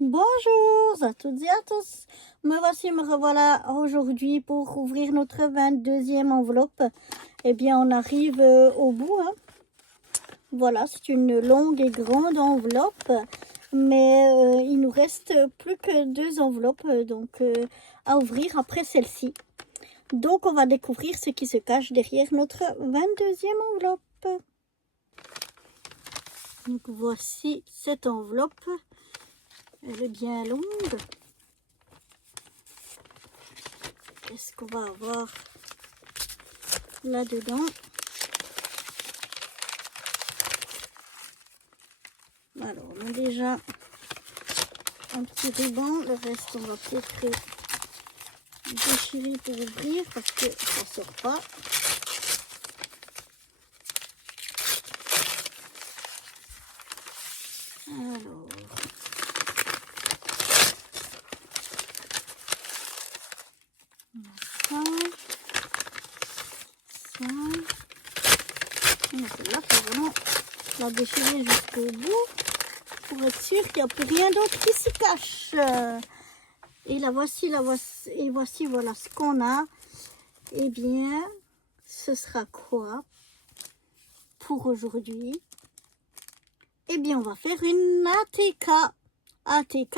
Bonjour à toutes et à tous. Me revoilà aujourd'hui pour ouvrir notre 22e enveloppe. Eh bien, on arrive au bout, hein. Voilà, c'est une longue et grande enveloppe, mais il nous reste plus que 2 enveloppes à ouvrir après celle-ci. Donc, on va découvrir ce qui se cache derrière notre 22e enveloppe. Donc, voici cette enveloppe. Elle est bien longue. Qu'est-ce qu'on va avoir là-dedans? Alors, on a déjà un petit ruban. Le reste, on va peut-être déchirer pour ouvrir parce que ça ne sort pas. Alors, ça, ça. Celle-là, faut vraiment la déchirer jusqu'au bout pour être sûr qu'il n'y a plus rien d'autre qui s'y cache. Et voici, voilà ce qu'on a. Eh bien, ce sera quoi pour aujourd'hui? Eh bien, on va faire une ATK. ATK,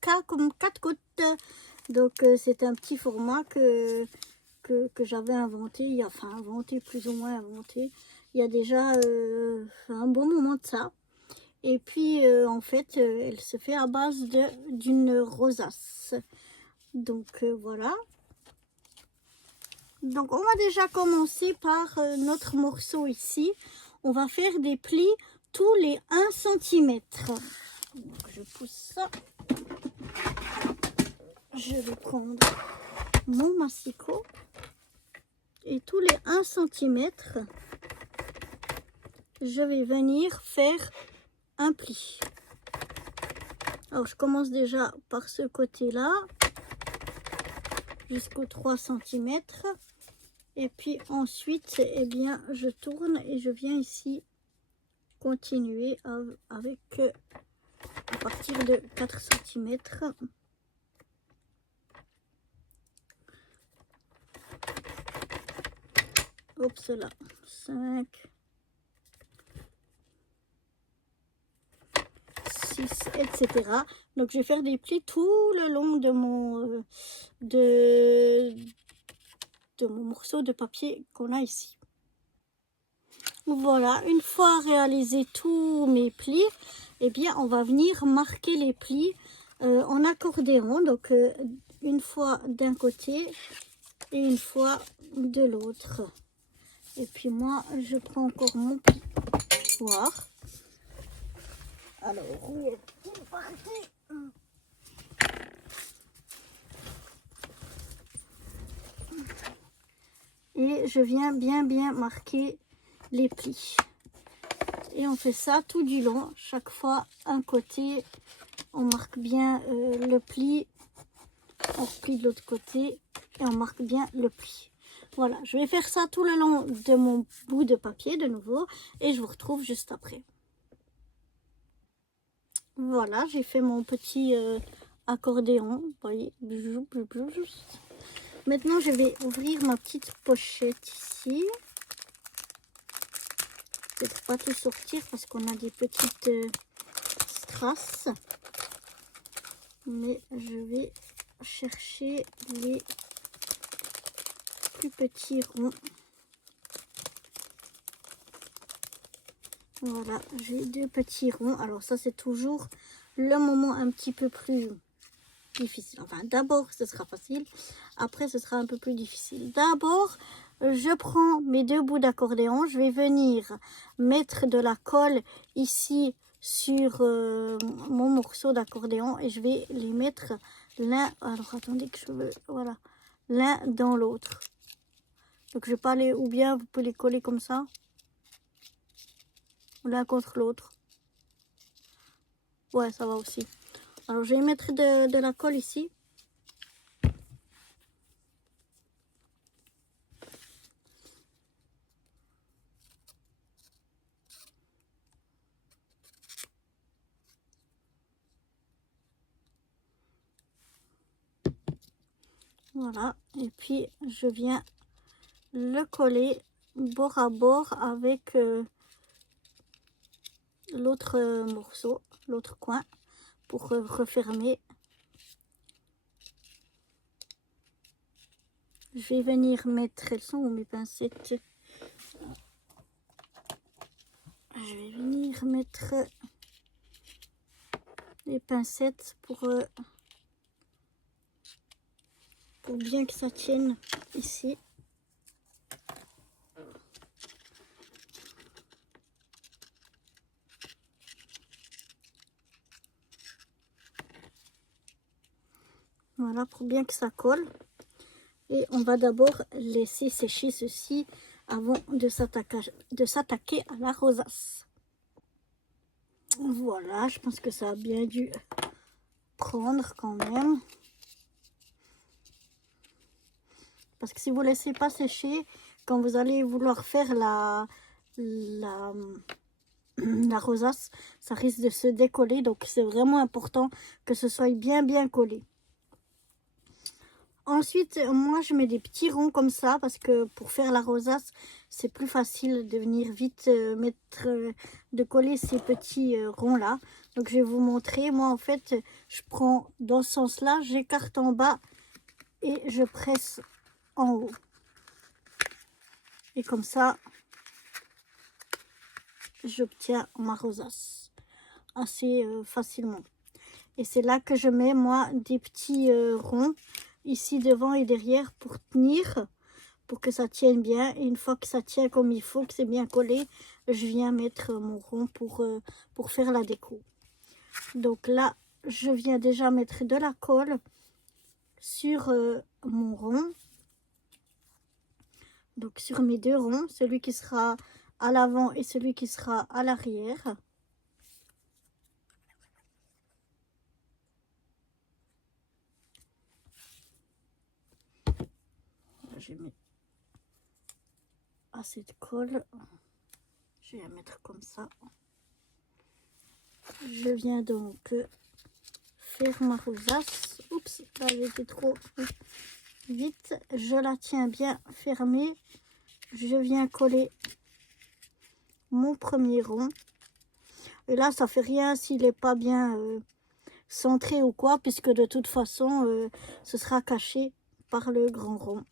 K comme 4 côtes. Donc, c'est un petit format que j'avais inventé, enfin inventé, plus ou moins inventé, il y a déjà un bon moment de ça. Et puis, en fait, elle se fait à base d'une rosace. Donc, voilà. Donc, on va déjà commencer par notre morceau ici. On va faire des plis tous les 1 cm. Donc, je pousse ça. Je vais prendre mon massicot. Et tous les 1 cm, je vais venir faire un pli. Alors, je commence déjà par ce côté-là, jusqu'aux 3 cm. Et puis ensuite, eh bien, je tourne et je viens ici continuer avec à partir de 4 cm. Hop, là, 5, 6, etc. Donc, je vais faire des plis tout le long de mon morceau de papier qu'on a ici. Voilà, une fois réalisé tous mes plis, eh bien, on va venir marquer les plis en accordéon. Donc, une fois d'un côté et une fois de l'autre. Et puis moi, je prends encore mon plioir. Alors, où est-il parti? Et je viens bien marquer les plis. Et on fait ça tout du long. Chaque fois, un côté, on marque bien le pli. On replie de l'autre côté et on marque bien le pli. Voilà, je vais faire ça tout le long de mon bout de papier de nouveau. Et je vous retrouve juste après. Voilà, j'ai fait mon petit accordéon. Vous voyez, maintenant, je vais ouvrir ma petite pochette ici. Peut-être pas tout sortir parce qu'on a des petites strass. Mais je vais chercher les plus petits ronds. Voilà, j'ai 2 petits ronds. Alors ça, c'est toujours le moment un petit peu plus difficile. Enfin, d'abord, ce sera facile. Après, ce sera un peu plus difficile. D'abord, je prends mes 2 bouts d'accordéon. Je vais venir mettre de la colle ici sur mon morceau d'accordéon. Et je vais les mettre l'un... Alors, attendez que je veux... Voilà. L'un dans l'autre. Donc, je vais pas les... Ou bien, vous pouvez les coller comme ça. L'un contre l'autre. Ouais, ça va aussi. Alors, je vais mettre de la colle ici. Voilà, et puis je viens le coller bord à bord avec l'autre morceau, l'autre coin, pour refermer. Je vais venir mettre, elles sont où mes pincettes? Je vais venir mettre les pincettes pour bien que ça tienne ici. Voilà, pour bien que ça colle. Et on va d'abord laisser sécher ceci avant de s'attaquer à la rosace. Voilà, je pense que ça a bien dû prendre quand même. Parce que si vous ne laissez pas sécher, quand vous allez vouloir faire la rosace, ça risque de se décoller. Donc c'est vraiment important que ce soit bien collé. Ensuite, moi je mets des petits ronds comme ça parce que pour faire la rosace, c'est plus facile de venir vite de coller ces petits ronds là. Donc je vais vous montrer. Moi en fait, je prends dans ce sens là, j'écarte en bas et je presse en haut. Et comme ça, j'obtiens ma rosace assez facilement. Et c'est là que je mets moi des petits ronds ici devant et derrière pour tenir, pour que ça tienne bien. Et une fois que ça tient comme il faut, que c'est bien collé, je viens mettre mon rond pour faire la déco. Donc là, je viens déjà mettre de la colle sur mon rond. Donc sur mes deux ronds, celui qui sera à l'avant et celui qui sera à l'arrière. J'ai mis assez de colle. Je vais la mettre comme ça. Je viens donc faire ma rosace. Oups, là j'ai été trop vite. Je la tiens bien fermée. Je viens coller mon premier rond. Et là, ça fait rien s'il n'est pas bien centré ou quoi, puisque de toute façon, ce sera caché par le grand rond.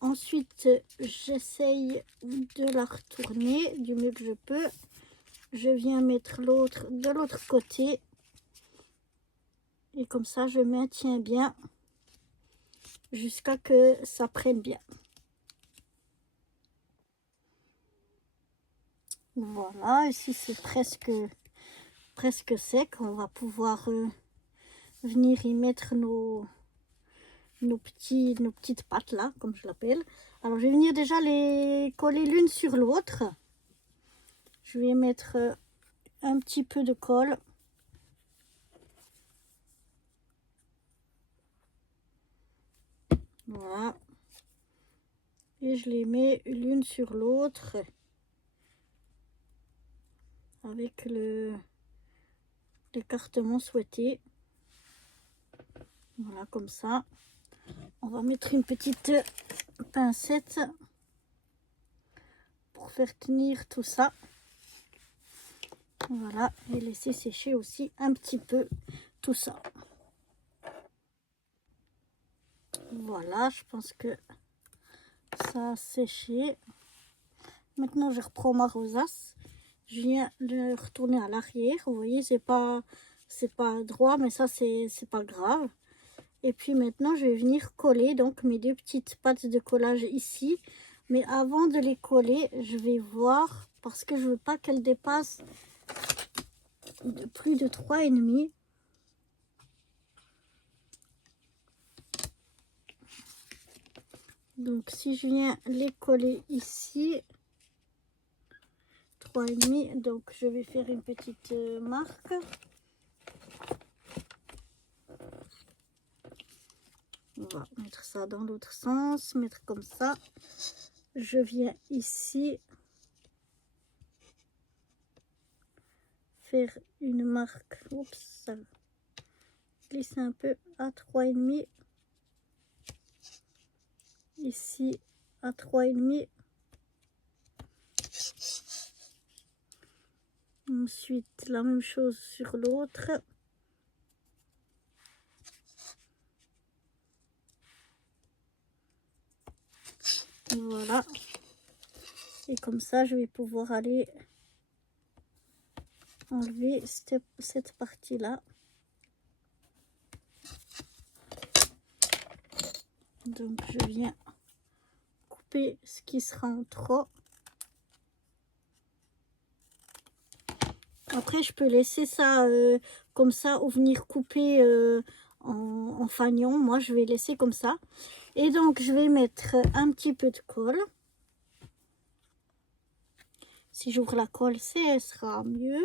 Ensuite, j'essaye de la retourner du mieux que je peux. Je viens mettre l'autre de l'autre côté. Et comme ça, je maintiens bien jusqu'à que ça prenne bien. Voilà, ici c'est presque sec. On va pouvoir venir y mettre nos petites pattes là, comme je l'appelle. Alors je vais venir déjà les coller l'une sur l'autre. Je vais mettre un petit peu de colle. Voilà. Et je les mets l'une sur l'autre avec l'écartement souhaité. Voilà, comme ça. On va mettre une petite pincette pour faire tenir tout ça. Voilà, et laisser sécher aussi un petit peu tout ça. Voilà, je pense que ça a séché. Maintenant, je reprends ma rosace. Je viens le retourner à l'arrière. Vous voyez, c'est pas droit, mais ça, c'est pas grave. Et puis maintenant, je vais venir coller donc mes deux petites pattes de collage ici. Mais avant de les coller, je vais voir, parce que je veux pas qu'elles dépassent de plus de 3,5. Donc si je viens les coller ici, 3,5, donc je vais faire une petite marque. On va mettre ça dans l'autre sens, mettre comme ça. Je viens ici faire une marque. Oups, ça glisse un peu à 3,5. ici à 3,5. Ensuite, la même chose sur l'autre. Voilà. Et comme ça, je vais pouvoir aller enlever cette partie-là. Donc, je viens couper ce qui sera en trop. Après, je peux laisser ça comme ça ou venir couper en fanion. Moi, je vais laisser comme ça. Et donc, je vais mettre un petit peu de colle. Si j'ouvre la colle, ce sera mieux.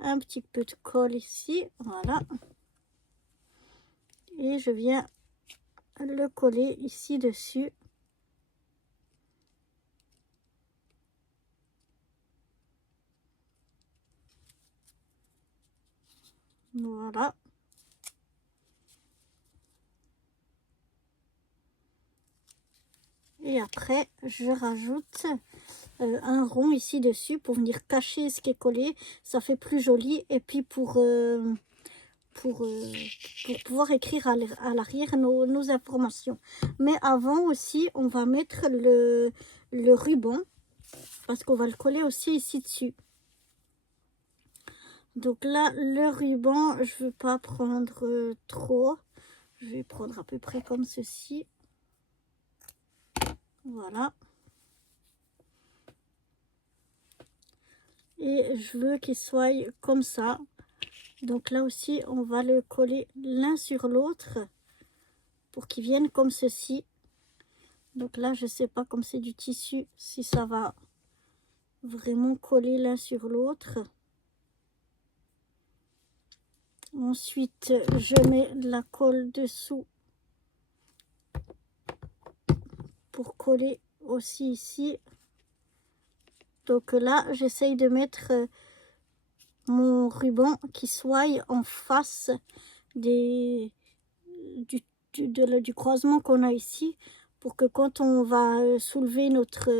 Un petit peu de colle ici, voilà. Et je viens le coller ici dessus. Voilà. Et après, je rajoute un rond ici dessus pour venir cacher ce qui est collé. Ça fait plus joli. Et puis pour pouvoir écrire à l'arrière nos informations. Mais avant aussi, on va mettre le ruban parce qu'on va le coller aussi ici dessus. Donc là, le ruban, je ne veux pas prendre trop. Je vais prendre à peu près comme ceci. Voilà. Et je veux qu'il soit comme ça. Donc là aussi, on va le coller l'un sur l'autre pour qu'il vienne comme ceci. Donc là, je ne sais pas, comme c'est du tissu, si ça va vraiment coller l'un sur l'autre. Ensuite, je mets la colle dessous pour coller aussi ici. Donc là, j'essaye de mettre mon ruban qui soit en face du croisement qu'on a ici, pour que quand on va soulever notre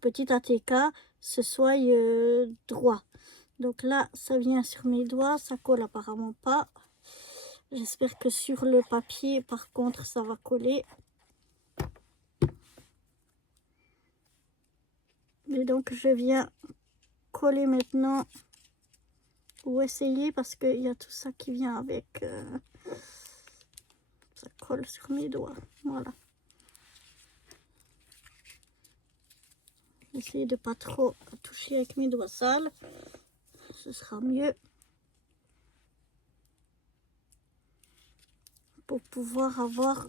petit ATK, ce soit droit. Donc là, ça vient sur mes doigts, ça colle apparemment pas. J'espère que sur le papier, par contre, ça va coller. Et donc, je viens coller maintenant, ou essayer, parce qu'il y a tout ça qui vient avec. Ça colle sur mes doigts. Voilà. Essayer de pas trop toucher avec mes doigts sales. Ce sera mieux. Pour pouvoir avoir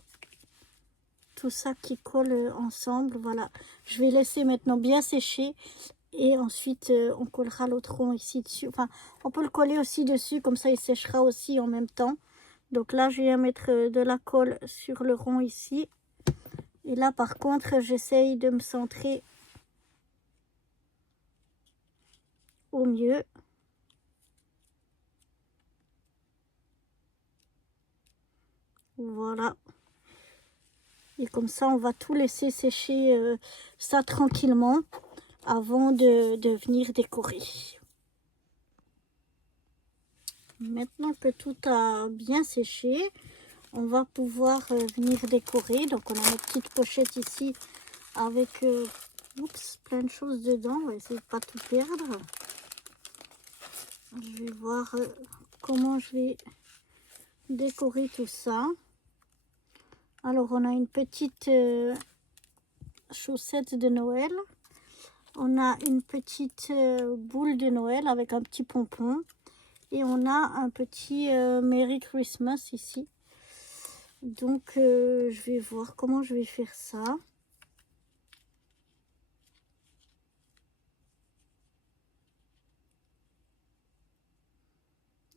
tout ça qui colle ensemble. Voilà. Je vais laisser maintenant bien sécher. Et ensuite, on collera l'autre rond ici dessus. Enfin, on peut le coller aussi dessus. Comme ça, il séchera aussi en même temps. Donc là, je viens mettre de la colle sur le rond ici. Et là, par contre, j'essaye de me centrer au mieux. Voilà. Et comme ça, on va tout laisser sécher ça tranquillement avant de venir décorer. Maintenant que tout a bien séché, on va pouvoir venir décorer. Donc, on a notre petite pochette ici avec plein de choses dedans. On va essayer de pas tout perdre. Je vais voir comment je vais décorer tout ça. Alors, on a une petite chaussette de Noël. On a une petite boule de Noël avec un petit pompon. Et on a un petit Merry Christmas ici. Donc, je vais voir comment je vais faire ça.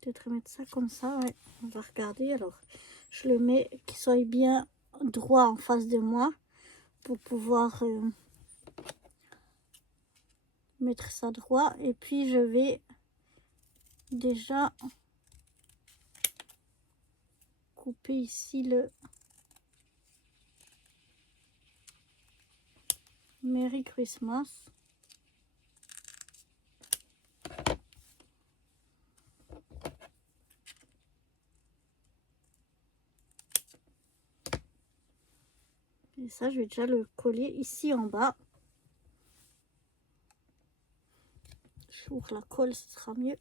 Peut-être mettre ça comme ça, ouais. On va regarder. Alors, je le mets qu'il soit bien droit en face de moi pour pouvoir mettre ça droit. Et puis, je vais déjà couper ici le Merry Christmas. Et ça, je vais déjà le coller ici en bas. J'ouvre la colle, ce sera mieux.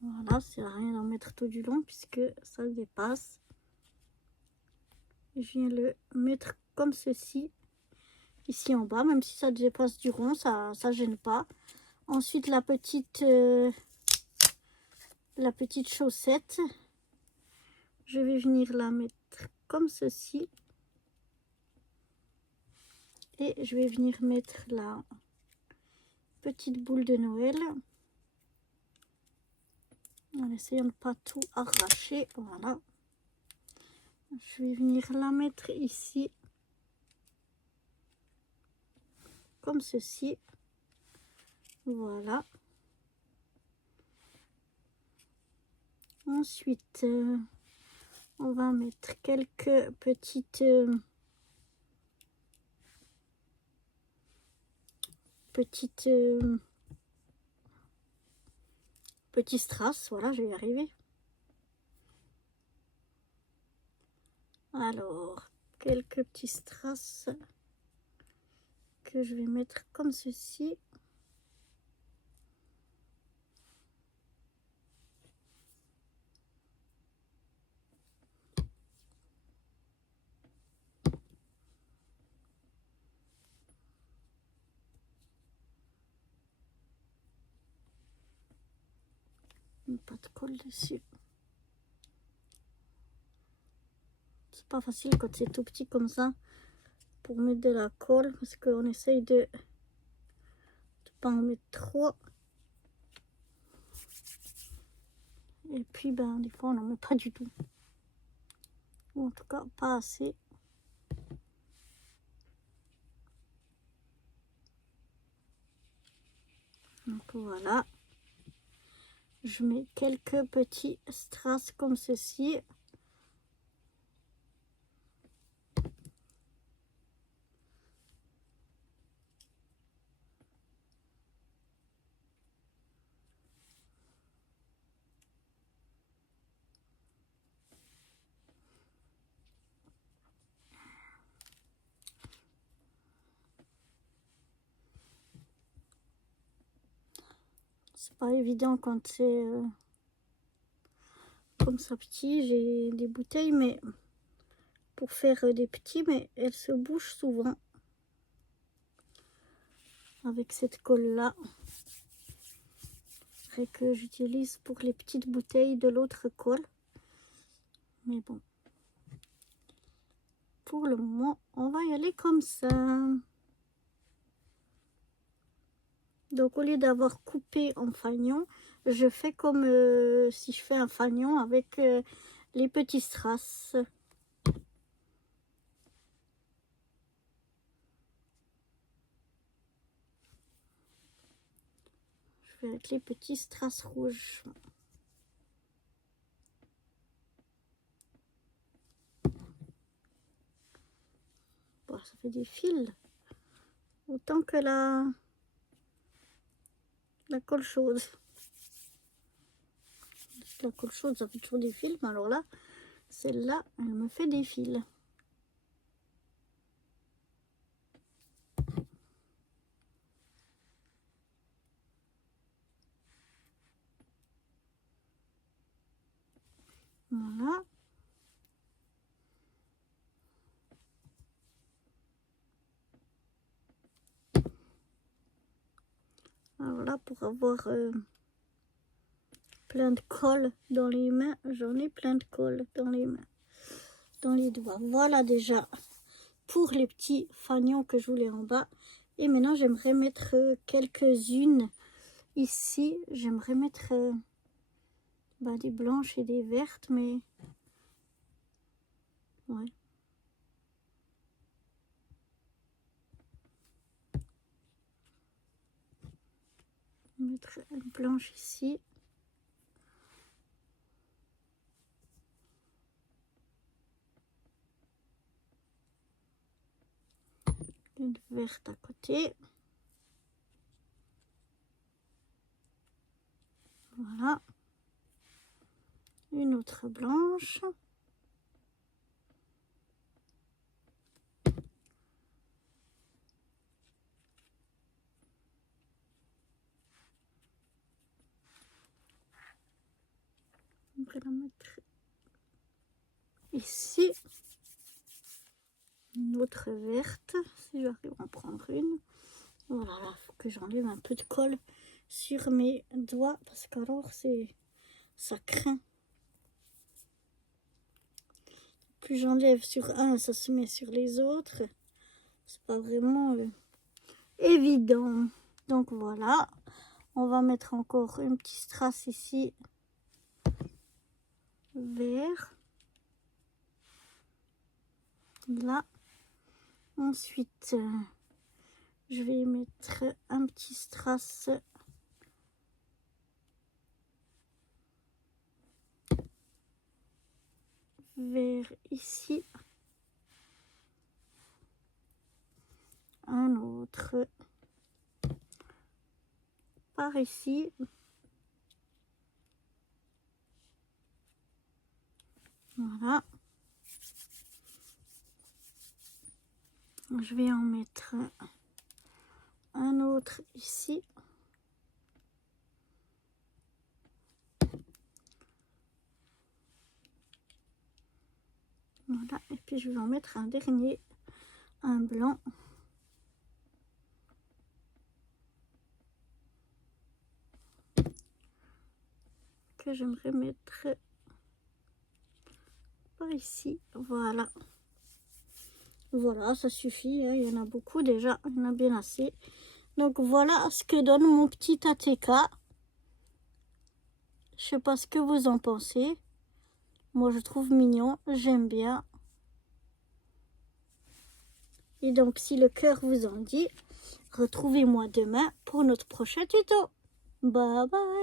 Voilà, c'est rien d'en mettre tout du long puisque ça dépasse. Je viens le mettre comme ceci, ici en bas, même si ça dépasse du rond, ça gêne pas. Ensuite, la petite chaussette, je vais venir la mettre comme ceci. Et je vais venir mettre la petite boule de Noël. En essayant de ne pas tout arracher. Voilà. Je vais venir la mettre ici. Comme ceci. Voilà. Ensuite, on va mettre quelques petites... petits strass. Voilà, je vais y arriver. Alors, quelques petits strass que je vais mettre comme ceci. Pas de colle dessus. C'est pas facile quand c'est tout petit comme ça pour mettre de la colle parce qu'on essaye de pas en mettre trop. Et puis ben des fois on n'en met pas du tout. Ou en tout cas pas assez. Donc voilà. Je mets quelques petits strass comme ceci. C'est pas évident quand c'est comme ça petit. J'ai des bouteilles mais pour faire des petits, mais elles se bougent souvent avec cette colle là que j'utilise pour les petites bouteilles de l'autre colle. Mais bon, pour le moment on va y aller comme ça. Donc au lieu d'avoir coupé en fanion, je fais comme si je fais un fanion avec les petits strass. Je fais avec les petits strass rouges. Bon, ça fait des fils. Autant que la colle chaude. La colle chaude, ça fait toujours des fils. Mais alors là, celle-là, elle me fait des fils. Voilà. Alors là, pour avoir plein de colle dans les mains, j'en ai plein de colle dans les mains, dans les doigts. Voilà déjà pour les petits fanions que je voulais en bas. Et maintenant, j'aimerais mettre quelques-unes ici. J'aimerais mettre des blanches et des vertes, mais ouais. mettre une blanche ici. Une verte à côté. Voilà. Une autre blanche. On va la mettre ici. Une autre verte, si j'arrive à en prendre une. Voilà, il faut que j'enlève un peu de colle sur mes doigts parce qu'alors ça craint. Plus j'enlève sur un, ça se met sur les autres. C'est pas vraiment évident. Donc voilà, on va mettre encore une petite strass ici, vert. Là. Ensuite, je vais mettre un petit strass vert ici. Un autre par ici. Voilà. Je vais en mettre un autre ici. Voilà. Et puis je vais en mettre un dernier, un blanc. Que j'aimerais mettre par ici. Voilà. Voilà, ça suffit. Hein. Il y en a beaucoup déjà. Il y en a bien assez. Donc voilà ce que donne mon petit ATK. Je sais pas ce que vous en pensez. Moi je trouve mignon. J'aime bien. Et donc si le cœur vous en dit, retrouvez-moi demain pour notre prochain tuto. Bye bye.